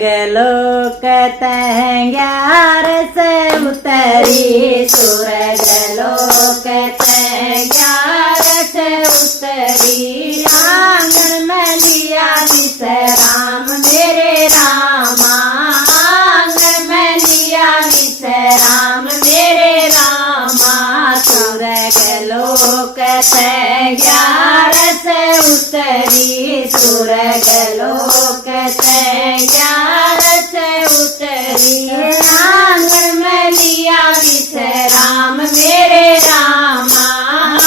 स्वर्ग लोक तैं 11 उतरी, स्वर्ग लोक तैं 11 उतरी। आंगन में लिया विश्राम मेरे रामा, आंगन में लिया विश्राम मेरे रामा। स्वर्ग लोक तैं 11 उतरी, स्वर्ग लोक तैं 11 उतरी। आंगन में लिया विश्राम मेरे रामा,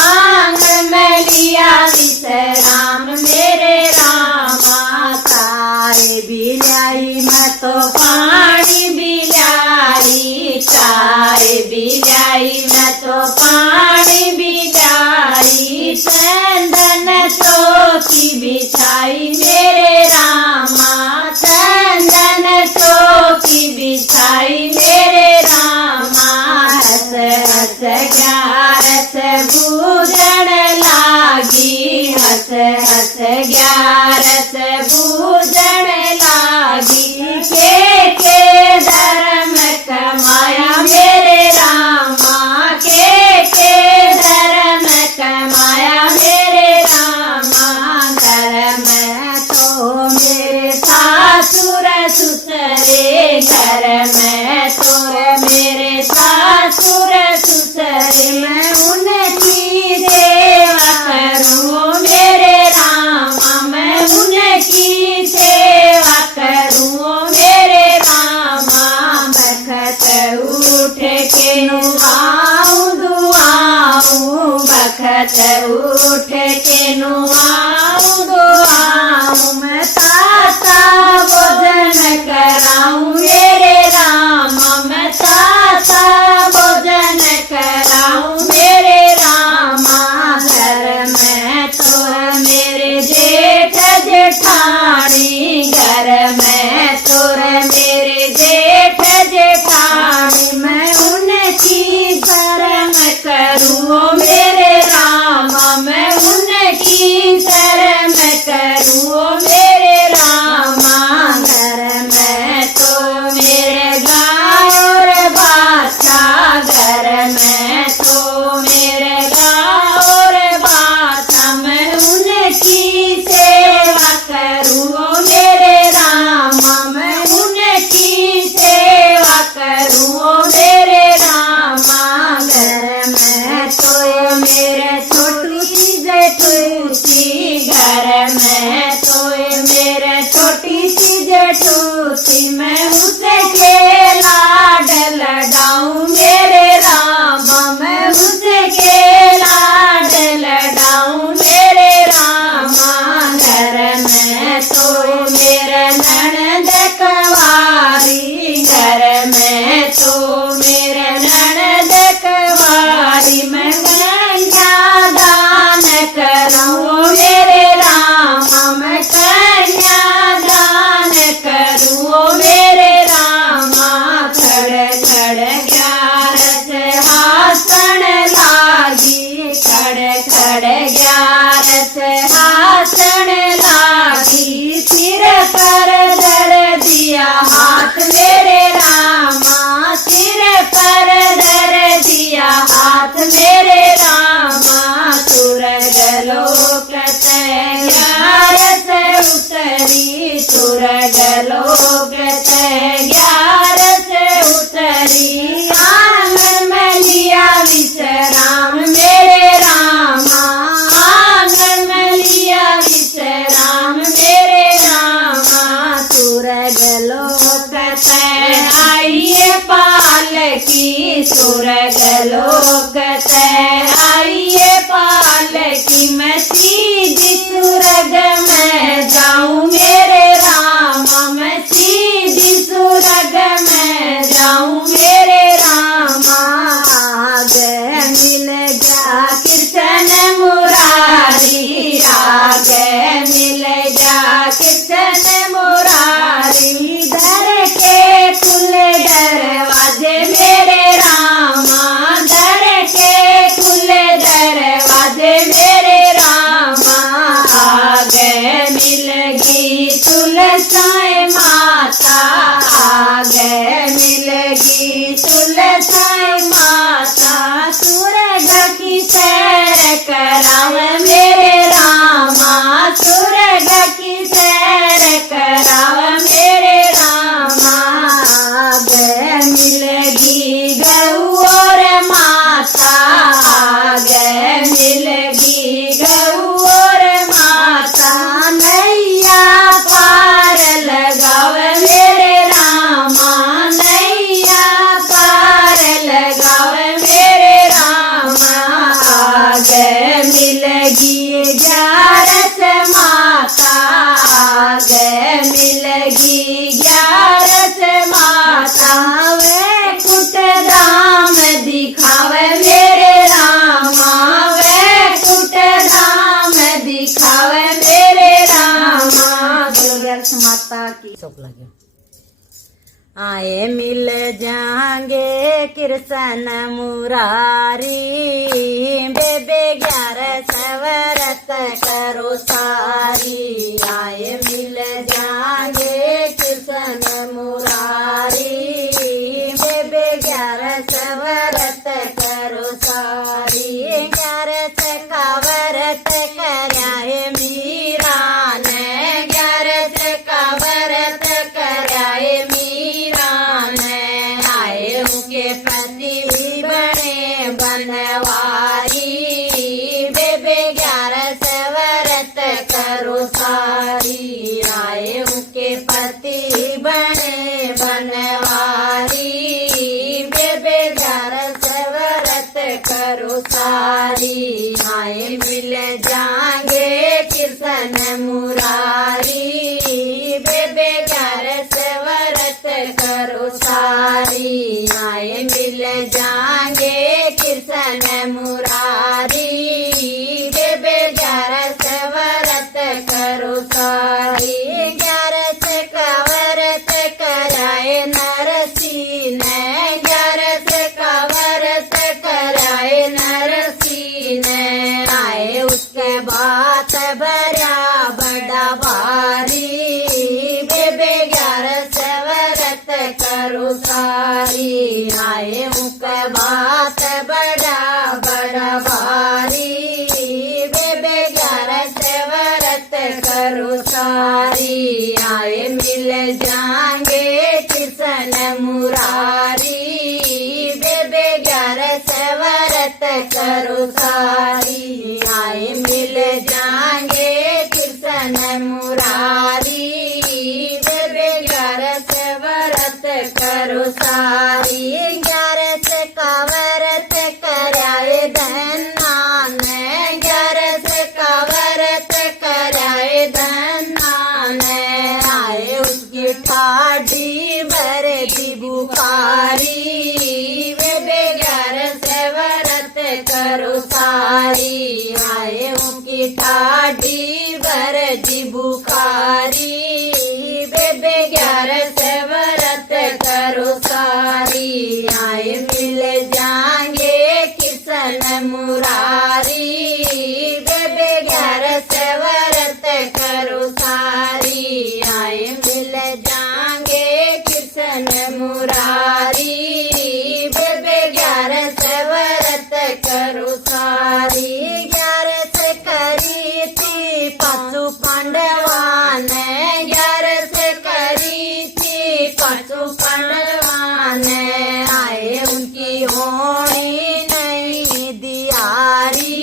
आंगन में लिया विश्राम मेरे रामा। तारे बिलाई मैं तो पानी बिलाई, तारे बिलाई मैं तो पानी बिलाई। चंदन चौकी बिछाई मेरे रामा, चंदन चौकी बिछाई मेरे रामा। हस हस 11 बूझन लागी, हस हस 11 बूझन लागी। के धर्म कमाया मेरे रामा, के धर्म कमाया मेरे रामा। धर्म तो मेरे सासुर ससुरे, घर में तो मेरे सासुर ससुरे। मैं उनकी सेवा करूं मेरे रामा, मैं उनकी सेवा करूं मेरे रामा। बखत उठ के नुआऊं दुआऊं, बखत उठ के नुआऊं दुआऊं। मैं ताता भोजन कराऊं मेरे रामा, मैं ताता भोजन कराऊं मेरे रामा। घर में तो मेरे जेठ जेठानी, घर में तो मेरे जेठ जेठानी। मैं उनकी शरण करूं मेरे रामा, मैं उनकी शरण करूं मेरे रामा। घर में तो मेरे गाय और बाछा, घर में तो मेरे गाय और बाछा। मैं उनकी सेवा करूं मेरे रामा, मैं उनकी सेवा करूं मेरे रामा। घर में तो मेरे छोटी जेठूसी, घर में तो मेरे छोटी सी जेठूसी। मैं उसके लाड लडाऊं मेरे रामा, मैं उसके लाड लडाऊं मेरे रामा। घर में तो मेरे ननद कवारी, घर में तो मेरे ननद कवारी। मैं कन्यादान करूं मेरे रामा, मैं कन्यादान करूं मेरे रामा। खड़ खड़ 11 हासन लागी, खड़ खड़ 11 हासन लागी। सिर पर धर दिया हाथ मेरे रामा, सिर पर धर दिया हाथ मेरे रामा। स्वर्ग लोक तैं 11 उतरी, स्वर्ग लोक तैं 11 उतरी। आंगन में लिया विश्राम मेरे रामा, आंगन में लिया विश्राम मेरे रामा। स्वर्ग लोक तैं आइए पालकी, स्वर्ग लोक तैं आइए पालकी। मैं सीधी स्वर्ग में जाऊं मेरे रामा, मैं सीधी स्वर्ग में जाऊं मेरे रामा। आगे मिल गया कृष्ण मुरारी, आगे मिल गया कृष्ण मुरारी। धर के खुले दरवाजे मेरे रामा, धर के खुले ग्यारस माता गे मिलगी ग्यारस माता वे कुट धाम दिखावे मेरे रामा वे कुट धाम दिखावे मेरे रामा। बोलो ग्यारस माता की। शौक लगे आए मिल जाएंगे कृष्ण मुरारी बेबे ग्यारस व्रत करो सारी। आए मिल जाएंगे कृष्ण मुरारी बेबे ग्यारस व्रत करो सारी। ग्यारस का व्रत कराए मीरा ने ग्यारस का व्रत कराए के पति बने बनवारी बेबे ग्यारस व्रत करो सारी। आए उनके पति बने बनवारी बेबे ग्यारस व्रत करो सारी। आए मिल जाएंगे कृष्ण मुरारी बेबे ग्यारस व्रत करो सारी। आए मिल जाएंगे कृष्ण मुरारी बेबे ग्यारस व्रत करो सारी। ग्यारस का व्रत कराए नरसी ने ग्यारस का व्रत कराए नरसी ने। आए उसके बात भरा बड़ा भारी बेबे ग्यारस व्रत करो सारी। आए उनके बात बड़ा बड़ा भारी बेबे ग्यारस व्रत करो सारी। आए मिल जाएंगे कृष्ण मुरारी बेबे ग्यारस व्रत करो सारी। आए मिल जाएंगे कृष्ण मुरारी बेबे ग्यारस व्रत करो सारी। ग्यारस का व्रत कराए धन्ना ने ग्यारस का व्रत कराए धन्ना ने। आए उसकी ठाडी भरे दी बुखारी बेबे ग्यारस व्रत करो सारी। आए उनकी ठाडी भरे दी बुखारी बेबे ग्यारस व्रत करो सारी। आए मिल जाएंगे कृष्ण मुरारी बेबे ग्यारस व्रत करो सारी। आए मिल जाएंगे कृष्ण मुरारी बेबे ग्यारस व्रत करो सारी। ग्यारस करी थी पशु पांडवा ने ग्यारस करी थी पशु पांडवा ने। आए उनकी होनी नहीं दियारी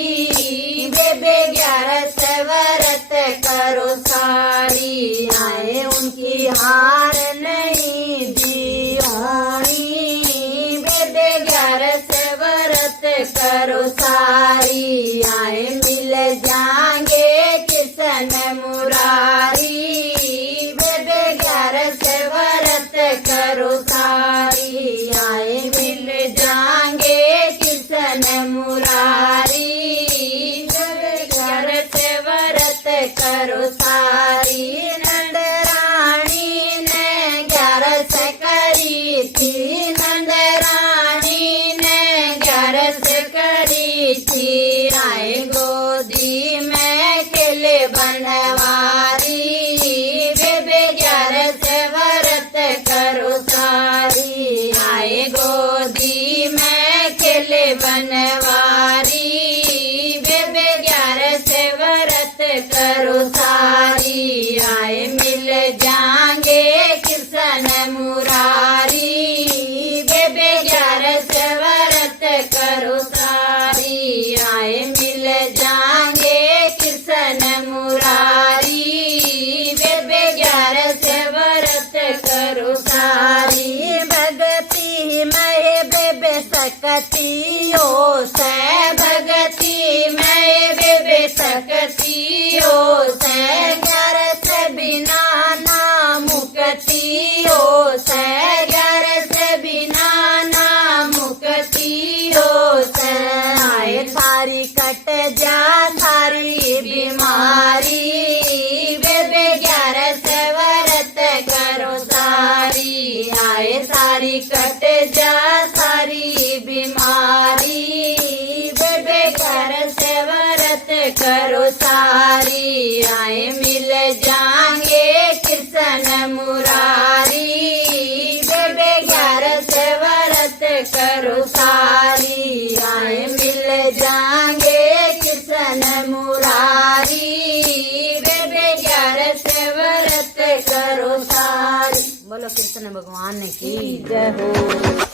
बेबे ग्यारस व्रत करो सारी। आए उनकी हार नहीं दी होनी बेबे ग्यारस व्रत करो सारी। आए मिल जाएंगे कृष्ण मुरारी बेबे ग्यारस व्रत करो सारी। आए मिल जाएंगे कृष्ण मुरारी बेबे ग्यारस व्रत करो सारी। नंद रानी ने ग्यारस करी थी नंद रानी ने ग्यारस करी थी। आए गोदी में केले बनवारी बेबे ग्यारस व्रत करो सारी। आए गोदी में केले बनवारी बेबे ग्यारस व्रत करो सारी। आए मिल जाएंगे कृष्ण मुरारी बेबे ग्यारस व्रत करो सारी। आए मिल जाएंगे कृष्ण मुरारी बेबे ग्यारस व्रत करो सारी। भगती मैं बेबे सकती ओ से भगती मैं बेबे सकती मुक्तियों से घर से बिना ना मुक्तियों से घर से बिना ना मुक्तियों से आए सारी कट जा सारी बीमारी बेबे 11 से व्रत करो सारी आए सारी कट जा सारी बीमारी बेबे 11 से व्रत करो सारी आए मिल जाएंगे कृष्ण मुरारी बेबे 11 से व्रत करो सारी आए मिल जाएंगे कृष्ण मुरारी बेबे 11 से व्रत करो सारी। बोलो कृष्ण भगवान की जय हो।